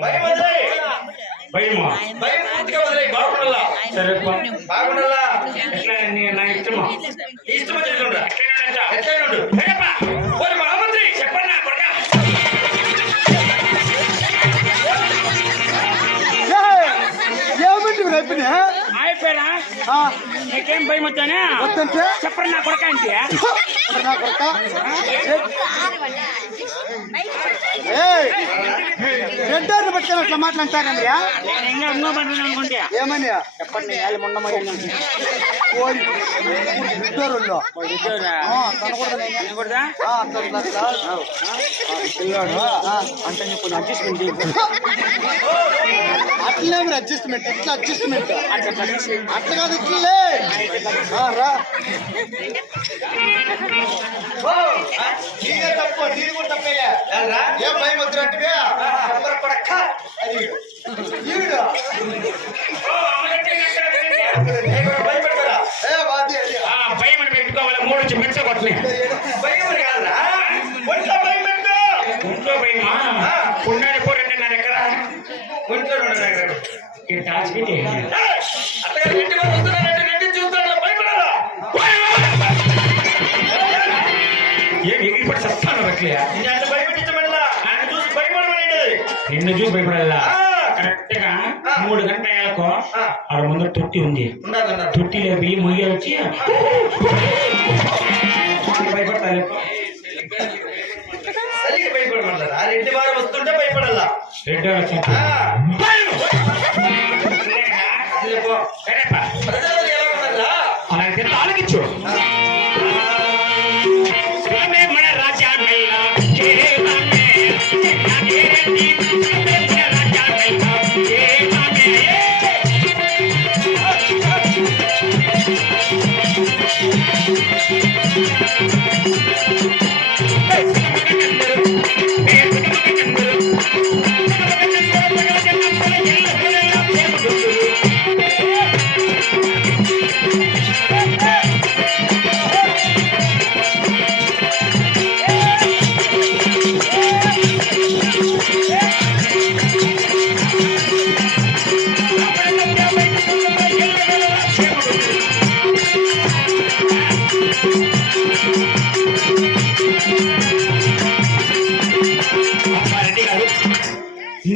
భయమా భయం పూర్తిగా వదిలే బాగుండాలా. సరే బాగుండాలా. నా ఇష్టమా ఇష్టం వచ్చినట్టు మహామంత్రి చెప్పండి నా కొడుకా. అయిపోయారా నీకేం భయం వచ్చానే చెప్పండి నా కొడుక అంటే రెడ్డి పట్టుకొని అట్లా మాట్లాడతారా అనుకుంటే ఏమని చెప్పండి అంటే కొన్ని అడ్జస్ట్మెంట్ అట్లేమి అడ్జస్ట్మెంట్ ఇట్లా అడ్జస్ట్మెంట్ అట్లా కాదు ఇట్లే రా తప్పు దీని కూడా తప్పేలే ఏం భయం వద్దునట్టుగా భయం అని పెట్టుకోవాలి 3 నుంచి మిక్స కొట్టలే భయం కాదురా ఒంట్లో భయం పెట్టు. ఇంట్లో భయమా ఉన్నాడు 2.5 ఎకరా ఒంట్లో 2.5 ఎకరాలు. ఈ టాచ్ పెట్టి అట్లా రెడ్డి వారు వస్తున్నారంటే రెడ్డి చూస్తాడు భయపడాలా. ఏం ఎగిరిపడి చస్తాను అట్లే అంత భయపెట్టించమల్లా ఆయన చూసి భయపడమనేది. నిన్ను చూసి భయపడాలా కరెక్ట్ గా 3 గంటలకు ఆడ ముందర తొట్టి ఉంది తొట్టిలో బియ్యం మొయ్య వచ్చి భయపడతారు చలికి భయపడమన్నారా రెడ్డి వారు వస్తుంటే భయపడాలా. రెడ్డి వచ్చి ప్రజలు ఎలా ఉన్నారా అలాగే ఆలకించు మన రాజా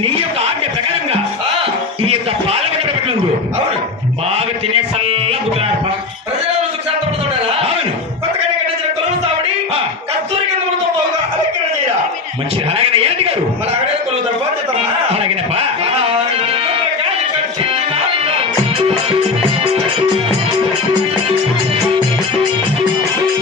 నీ యొక్క ఆజ్ఞ ప్రకారంగా ఈ యొక్క పాలకొండ అవును బాగా తినే సల్లా గుర్తున్నారు ప్రజలు సుఖశాంతపడుతున్నారా. అవును కొత్తగా కట్టించిన కొలువు సావడి కస్తూరి కిందతో బాగా అలంకరణ చేయరా. మంచి అలాగే ఏంటి గారు మరి అక్కడే కొలువు తరపు అలాగేనప్పా కట్టింది